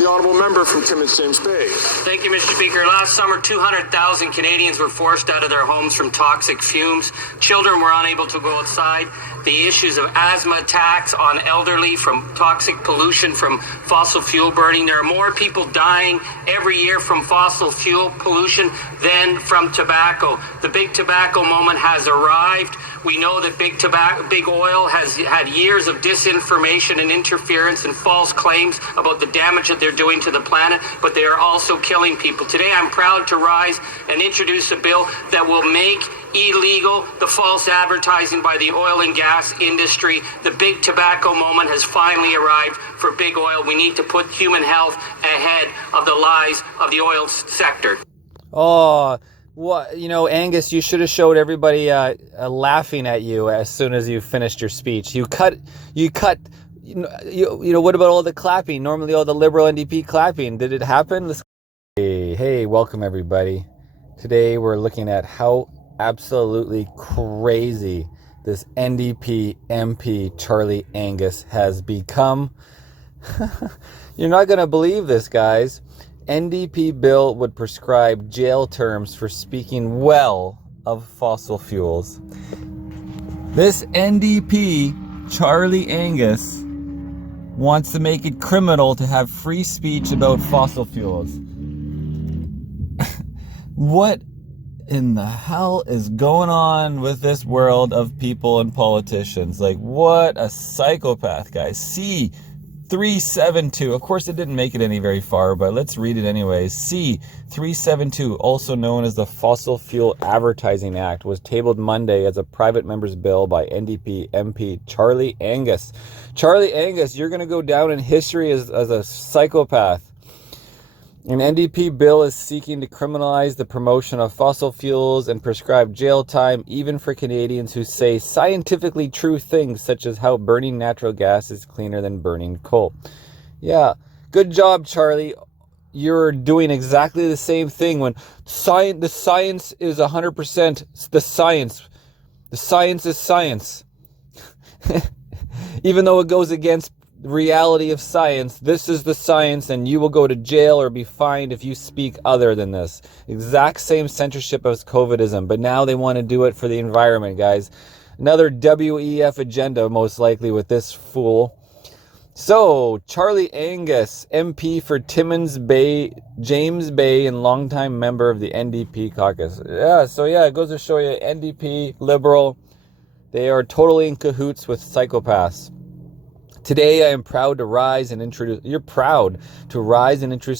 The honourable member from Timmins James Bay. Thank you, Mr. Speaker. Last summer, 200,000 Canadians were forced out of their homes from toxic fumes. Children were unable to go outside. The issues of asthma attacks on elderly from toxic pollution from fossil fuel burning. There are more people dying every year from fossil fuel pollution than from tobacco. The big tobacco moment has arrived. We know that big oil has had years of disinformation and interference and false claims about the damage that they're doing to the planet, but they are also killing people. Today, I'm proud to rise and introduce a bill that will make illegal the false advertising by the oil and gas industry. The big tobacco moment has finally arrived for big oil. We need to put human health ahead of the lies of the oil sector. Oh, what, Angus, you should have showed everybody laughing at you as soon as you finished your speech. You cut. What about all the clapping? Normally, all the Liberal NDP clapping. Did it happen? Hey, welcome everybody. Today we're looking at how absolutely crazy this NDP MP Charlie Angus has become. You're not going to believe this, guys. NDP bill would prescribe jail terms for speaking well of fossil fuels. This NDP Charlie Angus wants to make it criminal to have free speech about fossil fuels. What in the hell is going on with this world of people and politicians? Like, what a psychopath, guys. C372. Of course, it didn't make it any very far, but let's read it anyways. C372, also known as the Fossil Fuel Advertising Act, was tabled Monday as a private member's bill by NDP MP Charlie Angus. Charlie Angus, you're going to go down in history as a psychopath. An NDP bill is seeking to criminalize the promotion of fossil fuels and prescribe jail time even for Canadians who say scientifically true things such as how burning natural gas is cleaner than burning coal. Yeah, good job, Charlie. You're doing exactly the same thing when the science is 100% the science. The science is science. Even though it goes against reality of science, this is the science, and you will go to jail or be fined if you speak other than this. Exact same censorship as COVIDism, but now they want to do it for the environment, guys. Another WEF agenda, most likely, with this fool. So, Charlie Angus, MP for Timmins Bay, James Bay, and longtime member of the NDP caucus. It goes to show you, NDP, Liberal, they are totally in cahoots with psychopaths. Today, I am proud to rise and introduce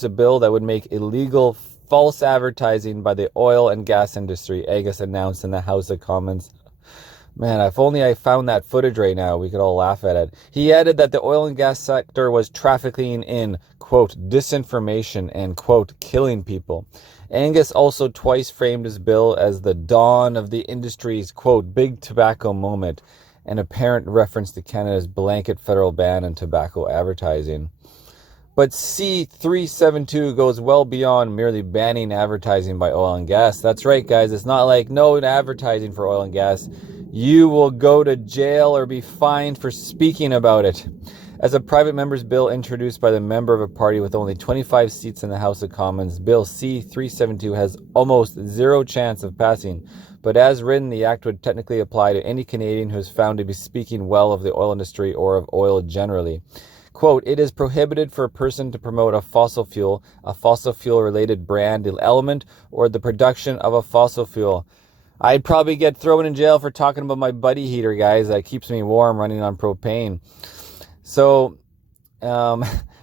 a bill that would make illegal false advertising by the oil and gas industry, Angus announced in the House of Commons. Man, if only I found that footage right now, we could all laugh at it. He added that the oil and gas sector was trafficking in, quote, disinformation and, quote, killing people. Angus also twice framed his bill as the dawn of the industry's, quote, big tobacco moment, an apparent reference to Canada's blanket federal ban on tobacco advertising. But C372 goes well beyond merely banning advertising by oil and gas. That's right, guys. It's not like no advertising for oil and gas. You will go to jail or be fined for speaking about it. As a private member's bill introduced by the member of a party with only 25 seats in the House of Commons, Bill C372 has almost zero chance of passing. But as written, the act would technically apply to any Canadian who is found to be speaking well of the oil industry or of oil generally. Quote, it is prohibited for a person to promote a fossil fuel-related brand, element, or the production of a fossil fuel. I'd probably get thrown in jail for talking about my buddy heater, guys. That keeps me warm running on propane. So,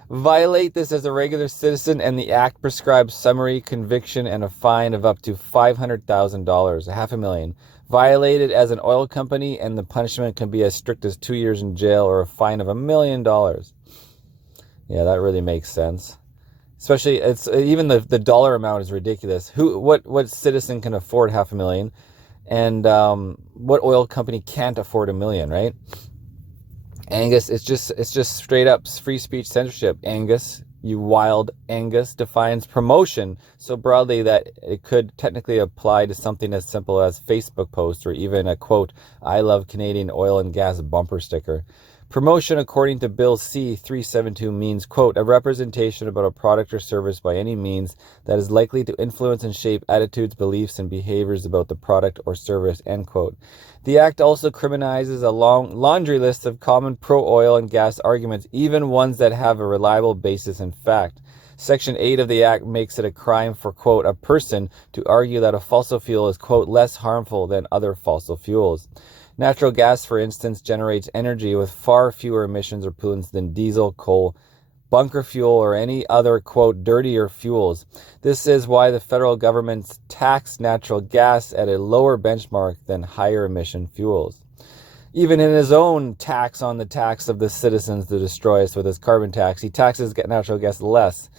violate this as a regular citizen, and the act prescribes summary conviction and a fine of up to $500,000, $500,000. Violate it as an oil company, and the punishment can be as strict as 2 years in jail or a fine of $1 million. Yeah, that really makes sense. Especially, it's even the dollar amount is ridiculous. What citizen can afford $500,000, and what oil company can't afford $1 million, right? Angus, it's just straight up free speech censorship. Angus, you wild Angus, defines promotion so broadly that it could technically apply to something as simple as Facebook posts or even a, quote, I love Canadian oil and gas bumper sticker. Promotion, according to Bill C-372, means, quote, a representation about a product or service by any means that is likely to influence and shape attitudes, beliefs, and behaviors about the product or service, end quote. The act also criminalizes a long laundry list of common pro-oil and gas arguments, even ones that have a reliable basis in fact. Section 8 of the Act makes it a crime for, quote, a person to argue that a fossil fuel is, quote, less harmful than other fossil fuels. Natural gas, for instance, generates energy with far fewer emissions or pollutants than diesel, coal, bunker fuel, or any other, quote, dirtier fuels. This is why the federal government taxed natural gas at a lower benchmark than higher emission fuels. Even in his own tax on the tax of the citizens to destroy us with his carbon tax, he taxes natural gas less.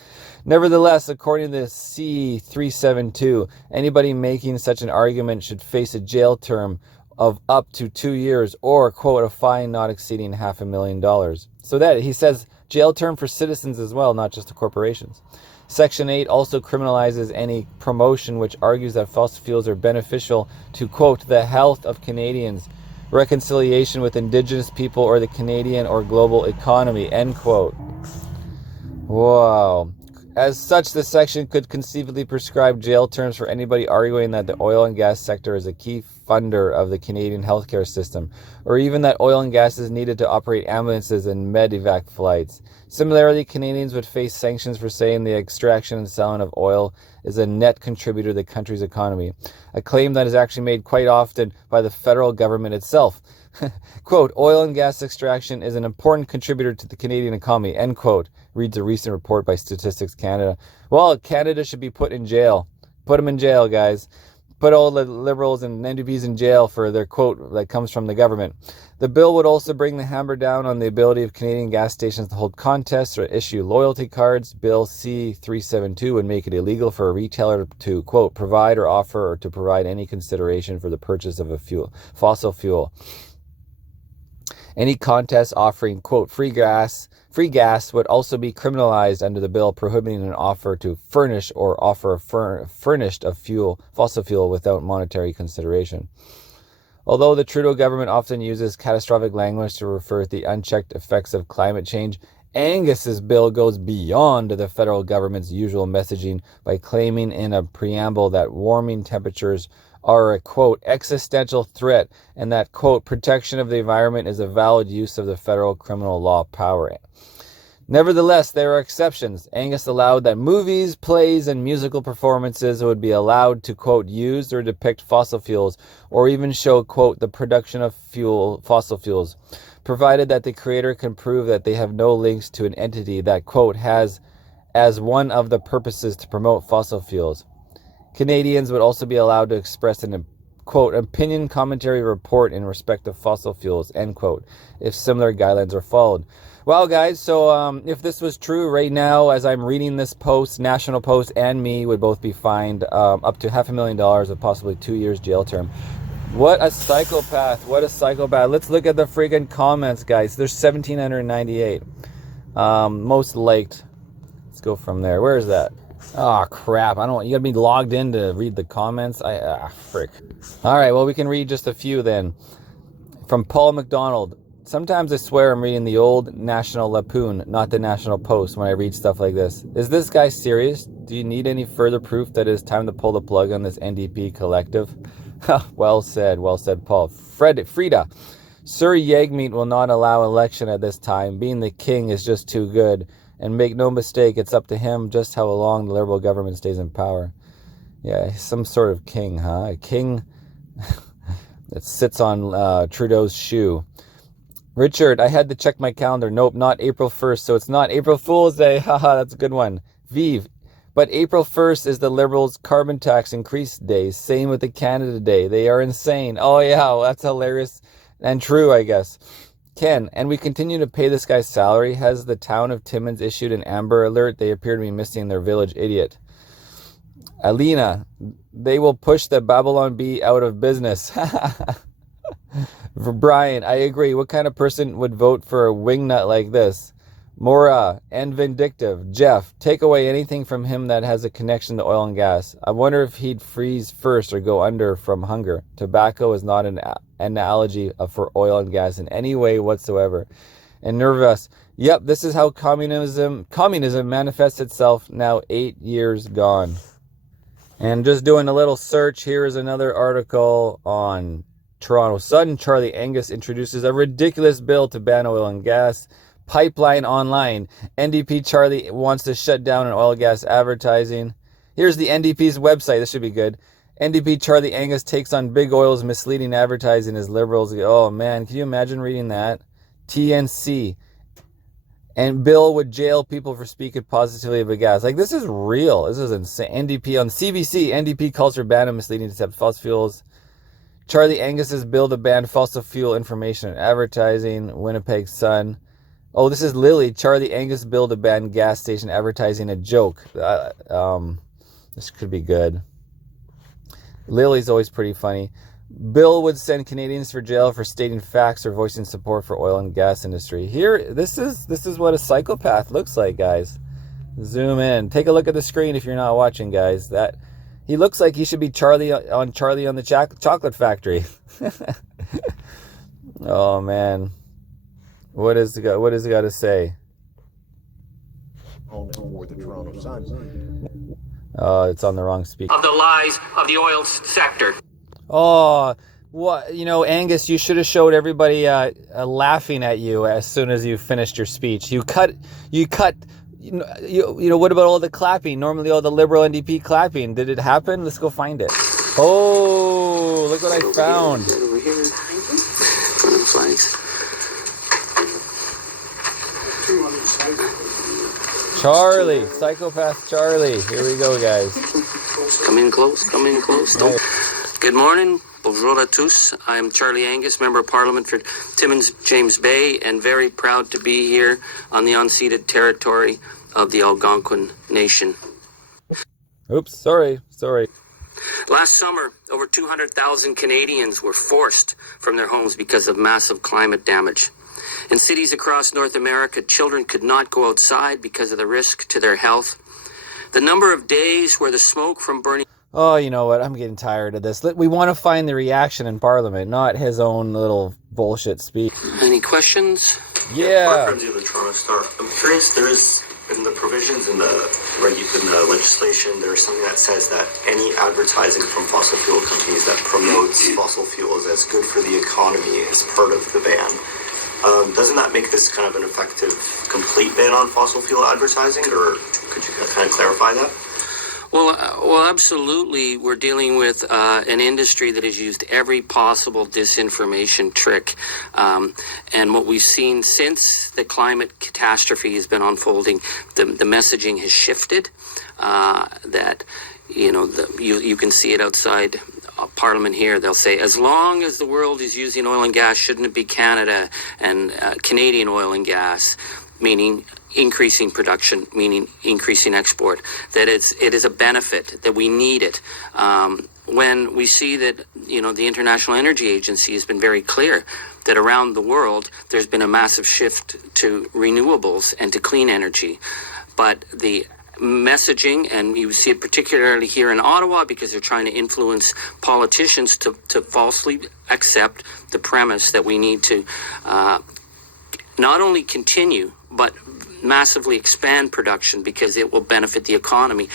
Nevertheless, according to C-372, anybody making such an argument should face a jail term of up to 2 years or, quote, a fine not exceeding $500,000. So that, he says, jail term for citizens as well, not just the corporations. Section 8 also criminalizes any promotion which argues that fossil fuels are beneficial to, quote, the health of Canadians, reconciliation with Indigenous people, or the Canadian or global economy, end quote. Wow. As such, the section could conceivably prescribe jail terms for anybody arguing that the oil and gas sector is a key funder of the Canadian healthcare system, or even that oil and gas is needed to operate ambulances and medevac flights. Similarly, Canadians would face sanctions for saying the extraction and selling of oil is a net contributor to the country's economy, a claim that is actually made quite often by the federal government itself. Quote, oil and gas extraction is an important contributor to the Canadian economy, end quote, reads a recent report by Statistics Canada. Well, Canada should be put in jail. Put them in jail, guys. Put all the Liberals and NDPs in jail for their quote that comes from the government. The bill would also bring the hammer down on the ability of Canadian gas stations to hold contests or issue loyalty cards. Bill C-372 would make it illegal for a retailer to, quote, provide or offer or to provide any consideration for the purchase of a fossil fuel. Any contest offering, quote, free gas would also be criminalized under the bill, prohibiting an offer to furnish or offer furnished of fossil fuel without monetary consideration. Although the Trudeau government often uses catastrophic language to refer to the unchecked effects of climate change, Angus's bill goes beyond the federal government's usual messaging by claiming in a preamble that warming temperatures are a, quote, existential threat, and that, quote, protection of the environment is a valid use of the federal criminal law power. Nevertheless, there are exceptions. Angus allowed that movies, plays, and musical performances would be allowed to, quote, use or depict fossil fuels, or even show, quote, the production of fossil fuels, provided that the creator can prove that they have no links to an entity that, quote, has as one of the purposes to promote fossil fuels. Canadians would also be allowed to express an, quote, opinion, commentary, report in respect of fossil fuels, end quote, if similar guidelines are followed. Well, guys, so if this was true right now, as I'm reading this post, National Post and me would both be fined up to $500,000 with possibly 2 years jail term. What a psychopath. What a psychopath. Let's look at the friggin' comments, guys. There's 1,798. Most liked. Let's go from there. Where is that? Oh, crap. You gotta be logged in to read the comments. Frick. Alright, well, we can read just a few then. From Paul McDonald. Sometimes I swear I'm reading the old National Lampoon, not the National Post, when I read stuff like this. Is this guy serious? Do you need any further proof that it is time to pull the plug on this NDP collective? Well said, Paul. Frida. Sir Yegmeet will not allow election at this time. Being the king is just too good. And make no mistake, it's up to him just how long the Liberal government stays in power. Yeah, some sort of king, huh? A king that sits on Trudeau's shoe. Richard, I had to check my calendar. Nope, not April 1st, so it's not April Fool's Day. Haha, that's a good one. Vive. But April 1st is the Liberals' carbon tax increase day. Same with the Canada Day. They are insane. Oh, yeah, well, that's hilarious and true, I guess. Ken, and we continue to pay this guy's salary. Has the town of Timmins issued an Amber Alert? They appear to be missing their village idiot. Alina, they will push the Babylon Bee out of business. For Brian, I agree. What kind of person would vote for a wingnut like this? Mora and vindictive. Jeff, take away anything from him that has a connection to oil and gas. I wonder if he'd freeze first or go under from hunger. Tobacco is not an analogy for oil and gas in any way whatsoever. and nervous. Yep, this is how communism manifests itself now 8 years gone. And just doing a little search, here is another article on Toronto Sun. Charlie Angus introduces a ridiculous bill to ban oil and gas pipeline online. NDP Charlie wants to shut down an oil and gas advertising. Here's the NDP's website. This should be good. NDP Charlie Angus takes on big oil's misleading advertising as Liberals. Oh man, can you imagine reading that? TNC. And bill would jail people for speaking positively about gas. Like, this is real. This is insane. NDP on CBC. NDP calls for ban of misleading deceptive fossil fuels. Charlie Angus's bill to ban fossil fuel information and advertising. Winnipeg Sun. Oh, this is Lily. Charlie Angus bill to ban gas station advertising a joke. This could be good. Lily's always pretty funny. Bill would send Canadians for jail for stating facts or voicing support for oil and gas industry. Here, this is what a psychopath looks like, guys. Zoom in. Take a look at the screen if you're not watching, guys. That he looks like he should be Charlie on the Chocolate Factory. Oh man, what is he got to say? For the Toronto Sun. It's on the wrong speaker. Of the lies of the oil sector. Oh, what, Angus, you should have showed everybody laughing at you as soon as you finished your speech. You cut. What about all the clapping? Normally, all the Liberal NDP clapping. Did it happen? Let's go find it. Oh, look what I found. Over here. Front of the flags. Charlie, psychopath Charlie. Here we go, guys. Come in close. Don't. Good morning. Bonjour à tous. I am Charlie Angus, Member of Parliament for Timmins James Bay, and very proud to be here on the unceded territory of the Algonquin Nation. Oops, sorry. Last summer, over 200,000 Canadians were forced from their homes because of massive climate damage. In cities across North America, children could not go outside because of the risk to their health. The number of days where the smoke from burning... Oh, you know what? I'm getting tired of this. We want to find the reaction in Parliament, not his own little bullshit speech. Any questions? Yeah. Friends of the Toronto Star. I'm curious, there is, in the provisions in the legislation, there's something that says that any advertising from fossil fuel companies that promotes fossil fuels as good for the economy is part of the ban. Doesn't that make this kind of an effective, complete ban on fossil fuel advertising, or could you kind of clarify that? Well, absolutely. We're dealing with an industry that has used every possible disinformation trick. And what we've seen since the climate catastrophe has been unfolding, the messaging has shifted. You can see it outside Parliament here. They'll say, as long as the world is using oil and gas, shouldn't it be Canada and Canadian oil and gas? Meaning increasing production, meaning increasing export, that it is a benefit, that we need it. When we see that, the International Energy Agency has been very clear that around the world, there's been a massive shift to renewables and to clean energy. But the messaging, and you see it particularly here in Ottawa, because they're trying to influence politicians to falsely accept the premise that we need to not only continue, but massively expand production because it will benefit the economy.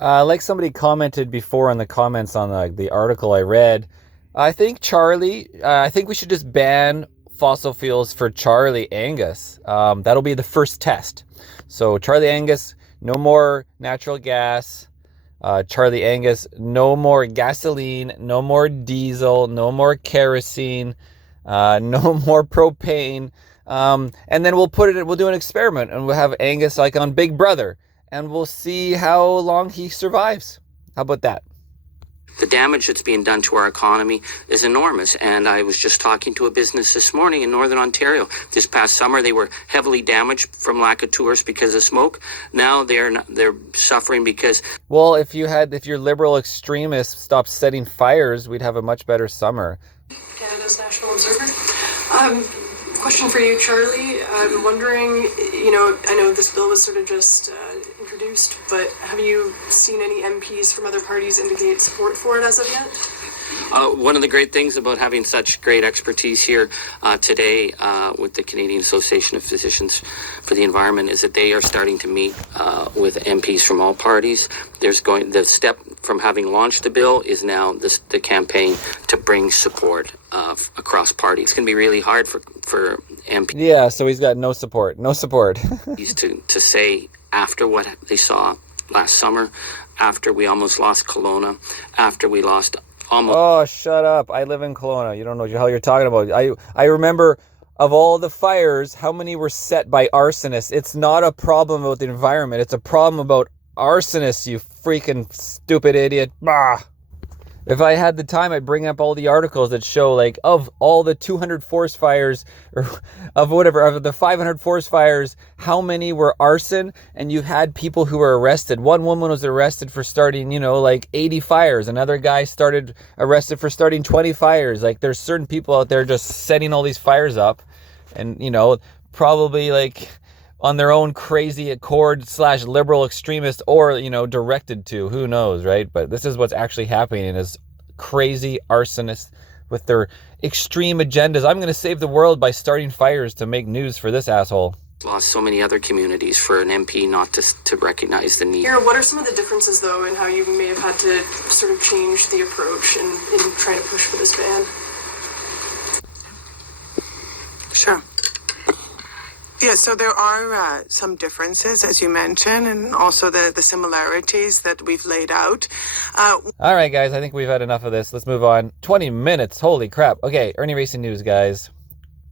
Like somebody commented before in the comments on the article I read, I think we should just ban fossil fuels for Charlie Angus. That'll be the first test. So Charlie Angus, no more natural gas. Charlie Angus, no more gasoline, no more diesel, no more kerosene, no more propane. And then we'll do an experiment, and we'll have Angus like on Big Brother, and we'll see how long he survives. How about that? The damage that's being done to our economy is enormous. And I was just talking to a business this morning in Northern Ontario. This past summer, they were heavily damaged from lack of tourists because of smoke. Now they're suffering because... Well, if your liberal extremists stopped setting fires, we'd have a much better summer. Canada's National Observer. Question for you, Charlie. I'm wondering, I know this bill was sort of just introduced, but have you seen any MPs from other parties indicate support for it as of yet? One of the great things about having such great expertise here today with the Canadian Association of Physicians for the Environment is that they are starting to meet with MPs from all parties. The step from having launched the bill is now the campaign to bring support across parties. It's going to be really hard for MPs. Yeah, so he's got no support. to say after what they saw last summer, after we almost lost Kelowna, after we lost almost... Oh, shut up. I live in Kelowna. You don't know what the hell you're talking about. I remember of all the fires, how many were set by arsonists? It's not a problem about the environment. It's a problem about arsonists, you freaking stupid idiot. Bah! If I had the time, I'd bring up all the articles that show, like, of all the 200 forest fires, or of the 500 forest fires, how many were arson, and you had people who were arrested. One woman was arrested for starting, 80 fires. Another guy arrested for starting 20 fires. Like, there's certain people out there just setting all these fires up, and, probably, like, on their own crazy accord / liberal extremist, or, directed to, who knows, right? But this is what's actually happening is crazy arsonists with their extreme agendas. I'm going to save the world by starting fires to make news for this asshole. Lost so many other communities for an MP not to recognize the need. Here, what are some of the differences, though, in how you may have had to sort of change the approach in trying to push for this ban? Sure. Yeah, so there are some differences, as you mentioned, and also the similarities that we've laid out. All right, guys, I think we've had enough of this. Let's move on. 20 minutes. Holy crap. Okay, Ernie Racing News, guys.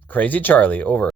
Crazy Charlie, over.